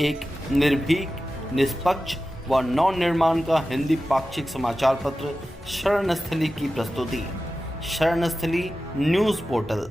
एक निर्भीक, निष्पक्ष व नवनिर्माण का हिंदी पाक्षिक समाचार पत्र शरणस्थली की प्रस्तुति। शरणस्थली न्यूज़ पोर्टल।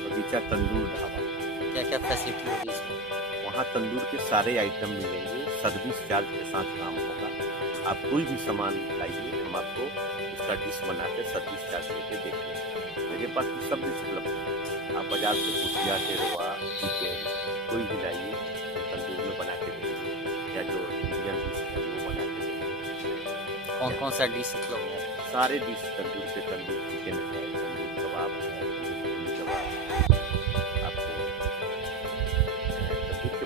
बगीचा तंदूर ढाबा। क्या क्या फैसिलिटी होगी इसमें? वहाँ तंदूर के सारे आइटम मिलेंगे, सर्विस चार्ज के साथ काम होगा। आप कोई भी सामान लाइए, हम आपको उसका डिश बना के सर्विस चार्ज लेके देंगे। मेरे पास भी सब डिश उपलब्ध है। आप बाजार से कुटिया, टेरवा, चिकन कोई भी लाइए, तंदूर में बना के देंगे, या जो इंडियन डिश है वो बना के देंगे। कौन कौन सा डिश उपलब्ध है? सारे डिश तंदूर के, तंदूर चिकन है, तंदूर कबाब है, तंदूर कबाब है।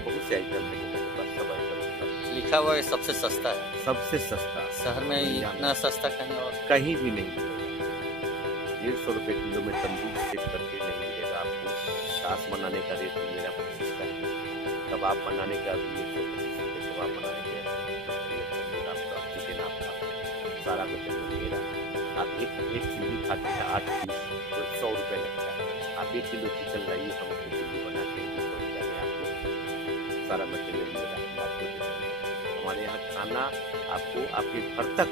बहुत से आइटम है, मेरे पास सब आइटम लिखा हुआ है सबसे सस्ता है। सबसे सस्ता शहर में इतना सस्ता कहीं और कहीं भी नहीं मिलेगा। 150 रुपये किलो में तंदूर सेक करके नहीं मिलेगा आपको। छाछ बनाने का रेट मेरा 25 का है, कबाब बनाने का भी 125 रुपये, कबाब बनाने के आपका चिकन आपका सारा मटेरियल मेरा। आप एक चिल्ली खाते हैं 8 पीस तो 100 रुपये लगता है। आप 1 किलो चिकन लाइए, हम उसको चिल्ली बनाते हैं 200 रुपये में आपको सारा मटेरियल मिलेगा। आपको हमारे यहाँ खाना आपको आपके घर तक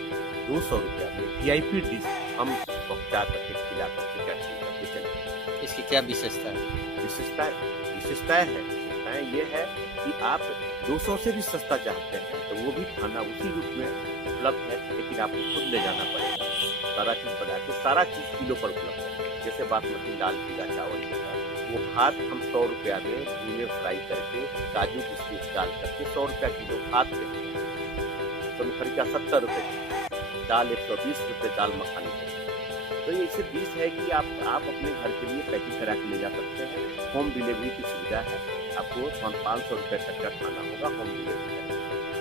200 रुपया में VIP डिश हम पहुँचा करके खिला करके चले। इसकी क्या विशेषता है? विशेषताएं ये है कि आप 200 से भी सस्ता चाहते हैं तो वो भी खाना उसी रूप में उपलब्ध है, लेकिन आपको खुद ले जाना पड़ेगा। सारा चीज़ बना के, सारा चीज़ किलो पर उपलब्ध है। जैसे बासमती दाल, पीला चावल जो है वो भात हम 100 रुपया में घी में फ्राई करके काजू किशमिश डाल करके 100 रुपया किलो भात देते हैं। तो खरीदा 70 रुपये, दाल 120 रुपये, दाल मखानी है। तो ये ऐसे डिश है कि आप अपने घर के लिए पैकिंग करा के ले जा सकते हैं। होम डिलीवरी की सुविधा है। आपको 500 रुपये तक का खाना होगा, होम डिलीवरी है।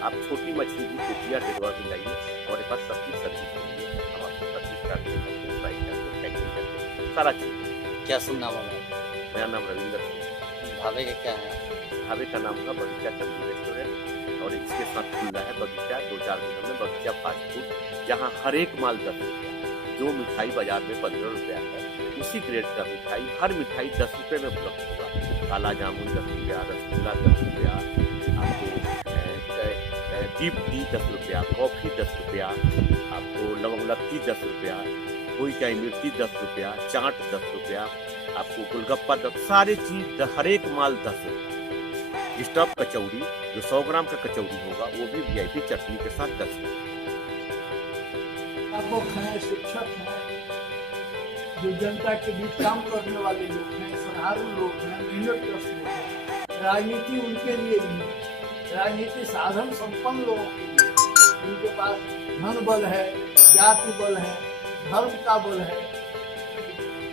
आप छोटी मछली भी, कुटिया, टेरवा भी लाइए, हमारे पास सबकी सर्विस होगी। हम आपको सर्विस करके फ्राई करके पैकिंग करके सारा चीज़। क्या सुन नाम होगा? मेरा नाम रविंदर सिंह। ढाबे का क्या है? ढाबे का नाम होगा बगीचा तंदूर रेस्टोरेंट, और इसके साथ खुला है बगीचा 2-4 दिनों में बगीचा फास्ट फूड, जहाँ हर एक माल 10 रुपया। जो मिठाई बाजार में 15 रुपया है, उसी ग्रेड का मिठाई, हर मिठाई 10 रुपये में उपलब्ध होगा। काला जामुन 10 रुपया, रसगुल्ला 10 रुपया, आपको डीप टी 10 रुपया, कॉफ़ी 10 रुपया, आपको लवंग लत्ती 10 रुपया, कोई चाय मिर्ची 10 रुपया, चाट 10 रुपया, आपको गोलगप्पा 10, सारी चीज़ हर एक माल 10 रुपया। स्टफ कचौड़ी जो 100 ग्राम का कचौड़ी होगा वो भी VIP चटनी के साथ 10 रुपये। अध्यापक हैं, शिक्षक हैं, जो जनता के बीच काम करने वाले लोग हैं, साधारण लोग हैं, मेहनतकश लोग हैं। राजनीति उनके लिए नहीं, राजनीति साधन संपन्न लोगों के लिए। उनके पास धन बल है, जाति बल है, धर्म का बल है।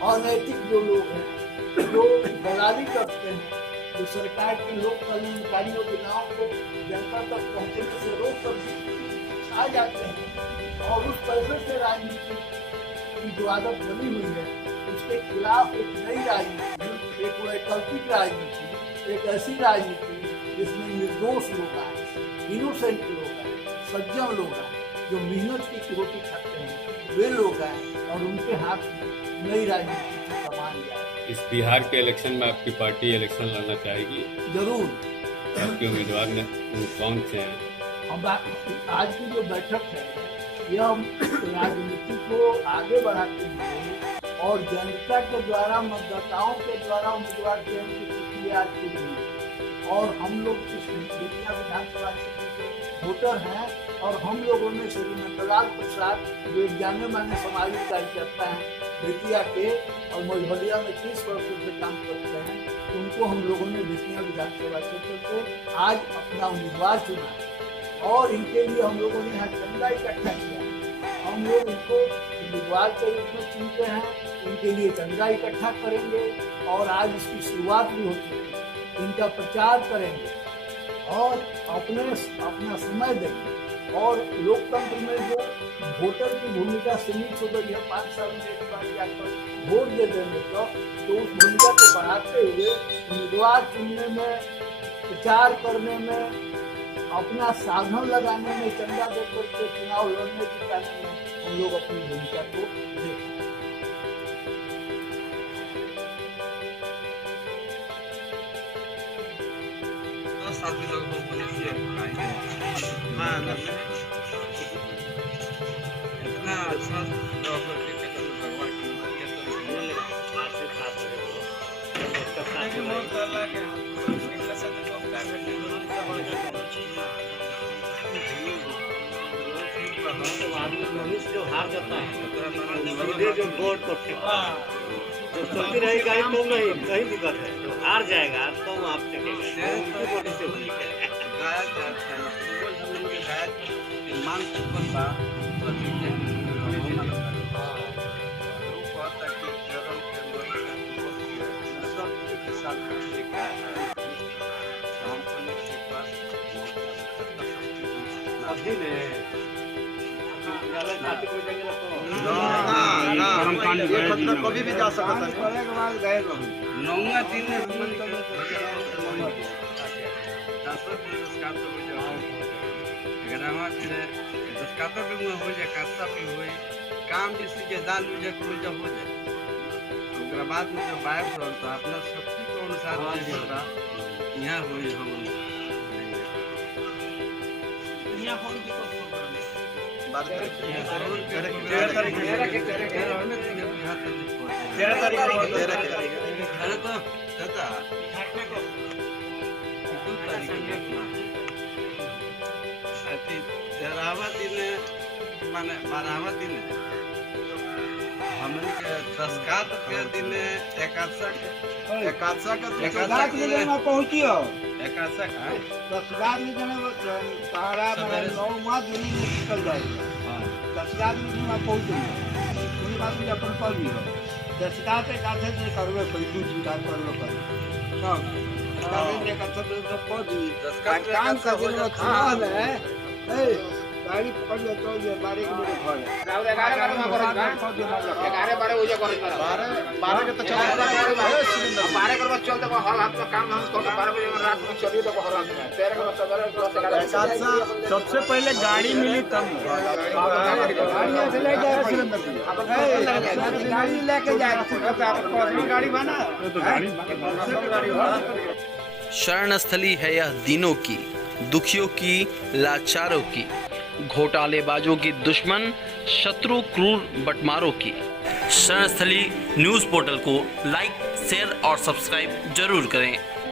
अनैतिक जो लोग हैं, जो दलाली करते हैं, जो सरकार की लोक कल्याणकारियों के नाम को जनता तक पहुँचने से रोक कर आ जाते हैं, और उस पैसे से राजनीति की जो आदत बनी हुई है उसके खिलाफ एक नई राजनीति, एक वैकल्पिक राजनीति, एक ऐसी राजनीति जिसमें निर्दोष लोग आए, इनोसेंट लोग आए, सज्जन लोग आए, जो मेहनत की रोटी खाते हैं, वे लोग आए और उनके हाथ में नई राजनीति की कमान जाए। इस बिहार के इलेक्शन में आपकी पार्टी इलेक्शन लड़ना चाहेगी? जरूर। आपके उम्मीदवार ने कौन से हैं? हम आज की जो बैठक है यह राजनीति को आगे बढ़ाते हुए और जनता के द्वारा, मतदाताओं के द्वारा उम्मीदवार चयन की प्रक्रिया आज शुरू हुई, और हम लोग इस विधानसभा क्षेत्र के वोटर हैं, और हम लोगों ने श्री नंदलाल प्रसाद जो एक जाने माने सामाजिक कार्यकर्ता हैं बेतिया के और मझौलिया में 30 वर्षों से काम करते हैं, उनको हम लोगों ने बेतिया विधानसभा क्षेत्र से आज अपना उम्मीदवार चुना और इनके लिए हम लोगों ने यहाँ चंदा इकट्ठा किया। हम लोग इनको उम्मीदवार के रूप में चुनते हैं, इनके लिए चंदा इकट्ठा करेंगे और आज इसकी शुरुआत भी हो चुकी है। इनका प्रचार करेंगे और अपना समय देंगे। और लोकतंत्र में जो वोटर की भूमिका सीमित हो गई है, 5 साल में एक बार जाकर वोट दे देने तो उस भूमिका को बढ़ाते हुए उम्मीदवार चुनने में, प्रचार करने में, अपना साधन लगाने में, चंदा देकर के चुनाव लड़ने जिताने में हम लोग अपनी भूमिका को देखें। जो हार जाता है जो वोट को जो चलती रही गाड़ी तो नहीं कहीं दिक्कत है, जो हार जाएगा तो आप कभी भी जा सकता है। काम जैसे के दाल में जब हो जाए उसके बाद में जो बाइक होता अपना शक्ति के अनुसार यहाँ हो हम यहाँ हो माने 12वां दिन हमन के दस्खत के दिन एकादशक में पहुंचियो एकादशक दस्खत में जने पहाड़ा में 9वां दिन निकल जाएगा। दस्खत में पहुंचियो उन बात में अपन पढ़ लियो दस्खत के काथे से करवे कोई दूसरी चिंता करलो कर सब कागज के काथे से पढ़ दी दस्खत काम का जरूरत है। ए गाड़ी पकड़ ले चल जे 12 के मेरे घर है 11 बजे करे 12 के तो चल 12 के बाद चल तो हर हाथ में काम हम तो 12 बजे रात में चलिए तो हर हाथ में 13 के बाद सबसे पहले गाड़ी मिली तब गाड़ी से ले जाए गाड़ी लेके जाए पर्सनल गाड़ी बना तो गाड़ी शरण स्थली है यह दीनों की, दुखियों की, लाचारों की, घोटालेबाजों की दुश्मन, शत्रु, क्रूर बटमारों की। शरण स्थली न्यूज़ पोर्टल को लाइक, शेयर और सब्सक्राइब जरूर करें।